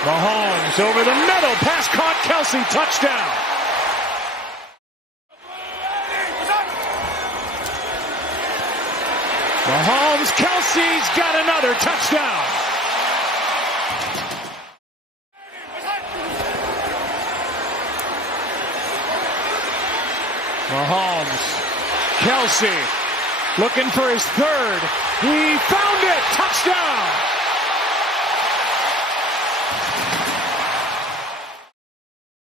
Mahomes over the middle, pass caught, Kelce, touchdown. Mahomes, Kelce's got another touchdown. Mahomes, Kelce, looking for his third. He found it, touchdown.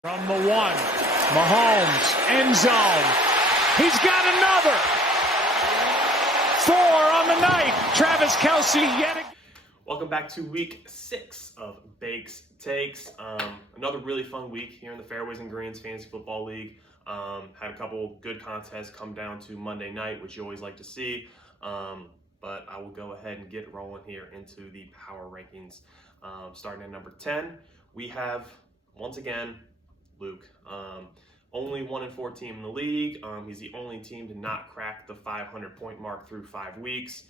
From the one, Mahomes, end zone. He's got another. 4 on the night. Travis Kelce yet again. Welcome back to week 6 of Bakes Takes. Another really fun week here in the Fairways and Greens Fantasy Football League. Had a couple good contests come down to Monday night, which you always like to see. But I will go ahead and get rolling here into the power rankings. Starting at number 10, we have, once again, Luke. Only 1-4 team in the league. He's the only team to not crack the 500-point mark through 5 weeks.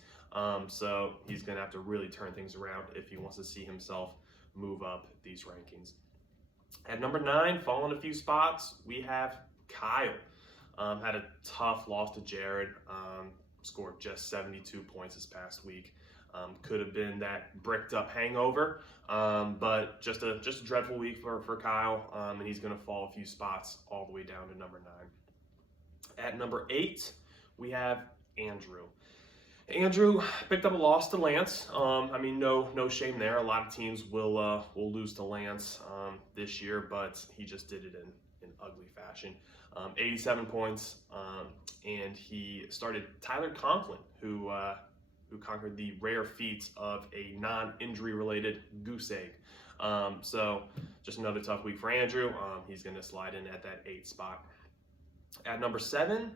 So he's going to have to really turn things around if he wants to see himself move up these rankings. At number 9, falling a few spots, we have Kyle. Had a tough loss to Jared. Scored just 72 points this past week. Could have been that bricked up hangover, but just a dreadful week for Kyle, and he's going to fall a few spots all the way down to number 9. At number 8, we have Andrew. Andrew picked up a loss to Lance. I mean, no shame there. A lot of teams will lose to Lance this year, but he just did it in ugly fashion. 87 points, and he started Tyler Conklin, who conquered the rare feat of a non-injury related goose egg. So just another tough week for Andrew. He's going to slide in at that 8 spot. At number 7,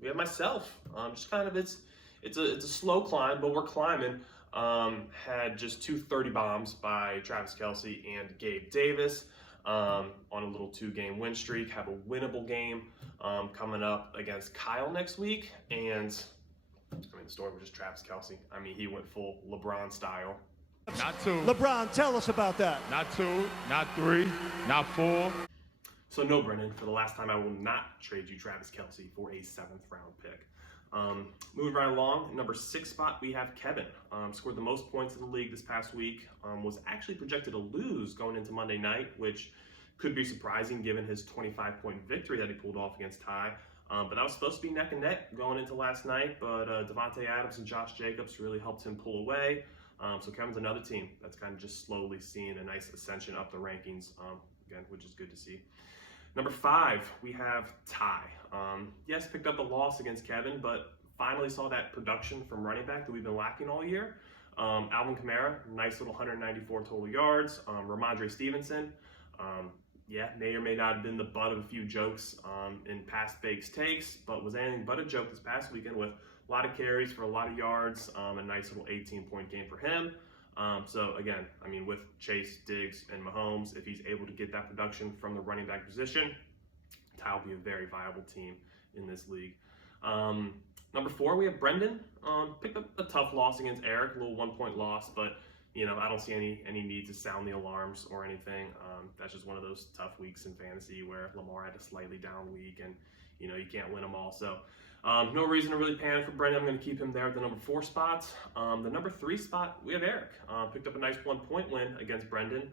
we have myself. Just kind of it's a slow climb, but we're climbing. Had just 2 30 bombs by Travis Kelce and Gabe Davis on a little 2-game win streak. Have a winnable game coming up against Kyle next week, and I mean, the story was just Travis Kelce. I mean, he went full LeBron style. Not 2. LeBron, tell us about that. Not 2, not 3, not 4. So no, Brendan, for the last time, I will not trade you Travis Kelce for a 7th round pick. Moving right along, number 6 spot, we have Kevin. Scored the most points in the league this past week. Was actually projected to lose going into Monday night, which could be surprising given his 25-point victory that he pulled off against Ty. But that was supposed to be neck and neck going into last night, but Devontae Adams and Josh Jacobs really helped him pull away. So Kevin's another team that's kind of just slowly seeing a nice ascension up the rankings, again, which is good to see. Number 5, we have Ty. Yes, picked up a loss against Kevin, but finally saw that production from running back that we've been lacking all year. Alvin Kamara, nice little 194 total yards. Ramondre Stevenson, may or may not have been the butt of a few jokes in past Bakes Takes, but was anything but a joke this past weekend with a lot of carries for a lot of yards, a nice little 18-point game for him. So again, I mean, with Chase, Diggs, and Mahomes, if he's able to get that production from the running back position, Ty will be a very viable team in this league. Number 4, we have Brendan. Picked up a tough loss against Eric, a little 1-point loss, but I don't see any need to sound the alarms or anything. That's just one of those tough weeks in fantasy where Lamar had a slightly down week, and you can't win them all. So no reason to really panic for Brendan. I'm going to keep him there at the number 4 spot. The number 3 spot, we have Eric. Picked up a nice 1-point win against Brendan.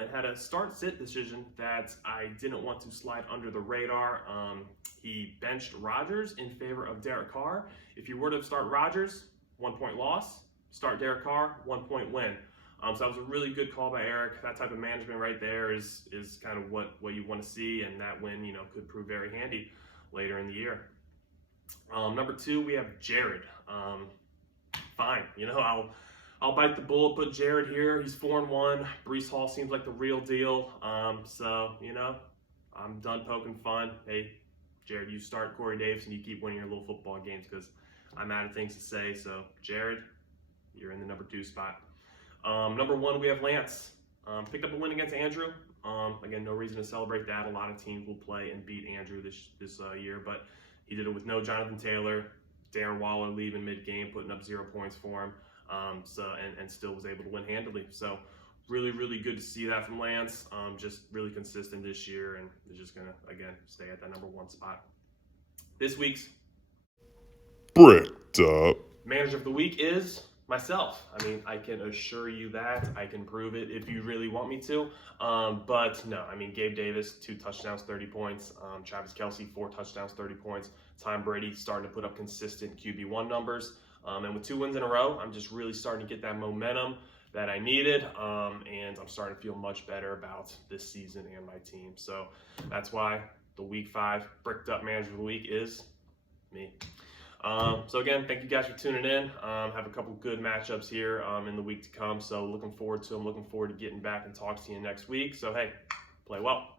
It had a start-sit decision that I didn't want to slide under the radar. He benched Rodgers in favor of Derek Carr. If you were to start Rodgers, 1-point loss. Start Derek Carr, 1-point win. So that was a really good call by Eric. That type of management right there is kind of what you want to see, and that win, could prove very handy later in the year. Number 2, we have Jared. Fine, I'll bite the bullet, put Jared here. He's 4-1. Breece Hall seems like the real deal. So I'm done poking fun. Hey, Jared, you start Corey Davis and you keep winning your little football games because I'm out of things to say. So Jared, you're in the number 2 spot. Number 1, we have Lance. Picked up a win against Andrew. Again, no reason to celebrate that. A lot of teams will play and beat Andrew this year, but he did it with no Jonathan Taylor. Darren Waller leaving mid-game, putting up 0 points for him. And still was able to win handily. So really, really good to see that from Lance. Just really consistent this year, and is just gonna again stay at that number 1 spot. This week's Bricked Up Manager of the Week is myself. I mean, I can assure you that. I can prove it if you really want me to. But no, I mean, Gabe Davis, 2 touchdowns, 30 points. Travis Kelce, 4 touchdowns, 30 points. Tom Brady starting to put up consistent QB1 numbers. And with 2 wins in a row, I'm just really starting to get that momentum that I needed. And I'm starting to feel much better about this season and my team. So that's why the Week 5 Bricked Up Manager of the Week is me. So again, thank you guys for tuning in. Have a couple good matchups here in the week to come. So looking forward to them. Looking forward to getting back and talking to you next week. So hey, play well.